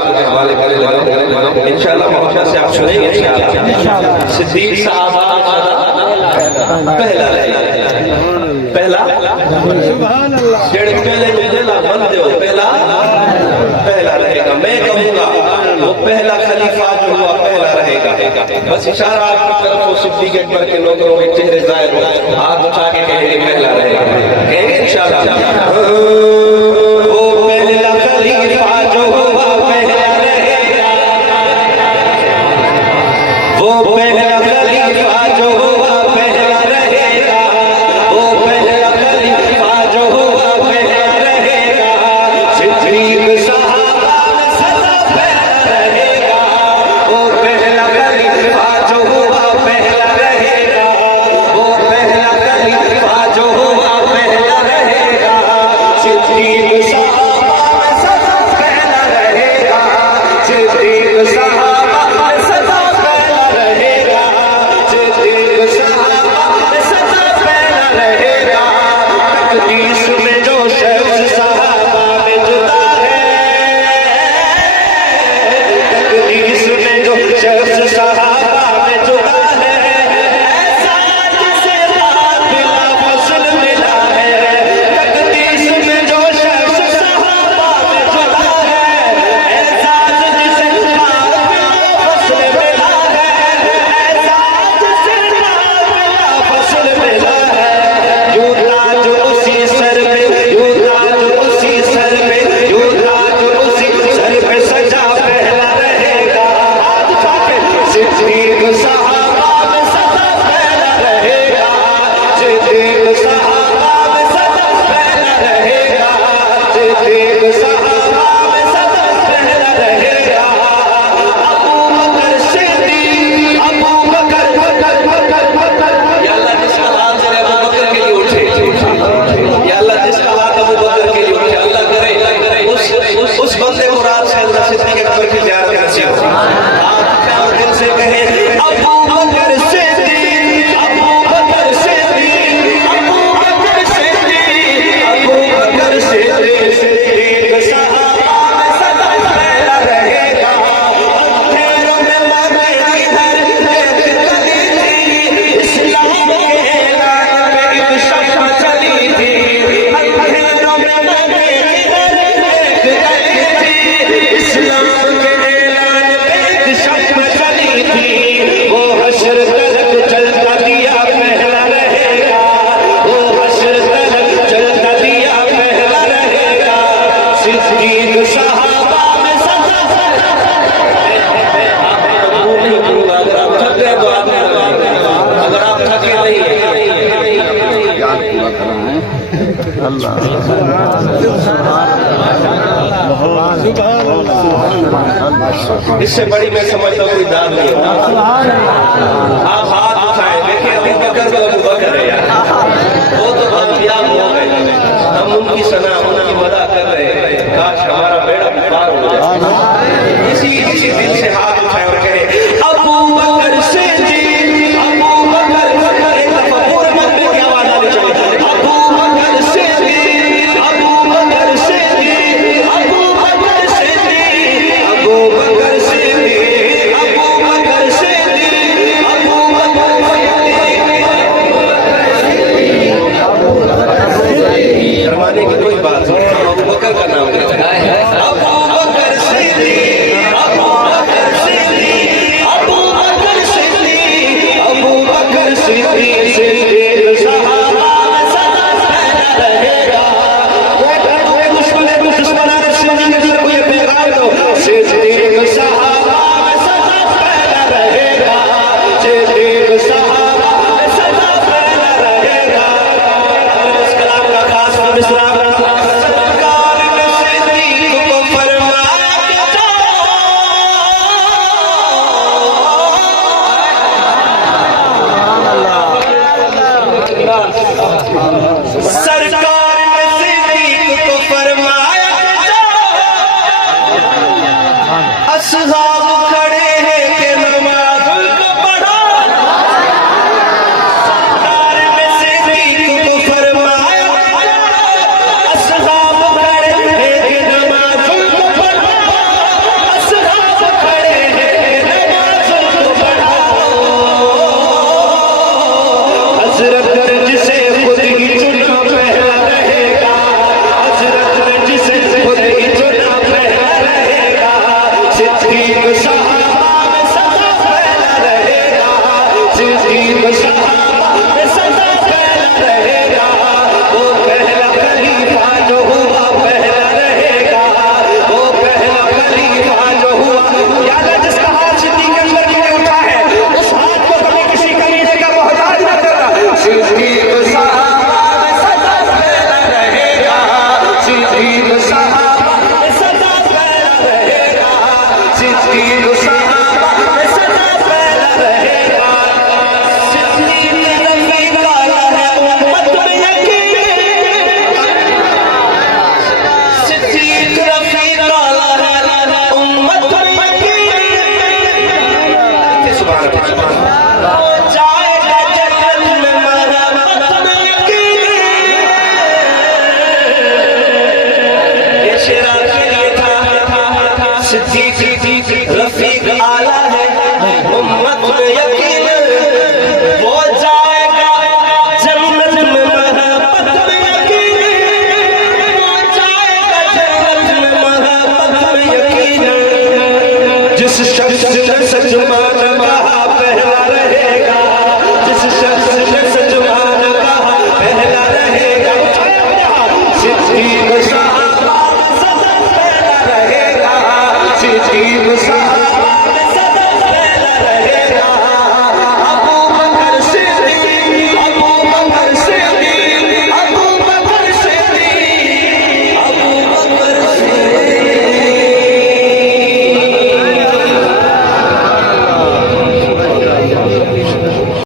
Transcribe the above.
हवाले करने लगा इंशाअल्लाह मोहम्मद से आप सुनेंगे इंशाअल्लाह। सिद्दीक साहबा पहला पहला सुभान अल्लाह जेड़े पहले पहला बंदे हो पहला रहेगा। मैं कहूँगा वो पहला खलीफा जो हुआ पहला रहेगा। बस इशारा आपकी तरफ हो सिद्दीक अकबर के लोगों के चेहरे जाहिर हो, हाथ उठा के कहेंगे पहला रहेगा, कहेंगे इंशाअल्लाह। इससे बड़ी मैं समझता हूँ कोई दाद नहीं होता। आप हाथ उठाए, देखिए अबू बकर तो अबू बकर है यार, वो तो अंबिया हो गए, हम उनकी सना उनकी मदद कर रहे हैं। काश हमारा बेड़ा पार हो जाए। इसी दिल से हाथ उठाए और कहे अबू बकर से जी, अबू बकर एक दफा पूरे मंदिर की आवाज आनी चाहिए, अबू बकर से जी, अबू बकर से जी, अबू बकर से जी, अबू बकर से की कोई बात नहीं। जी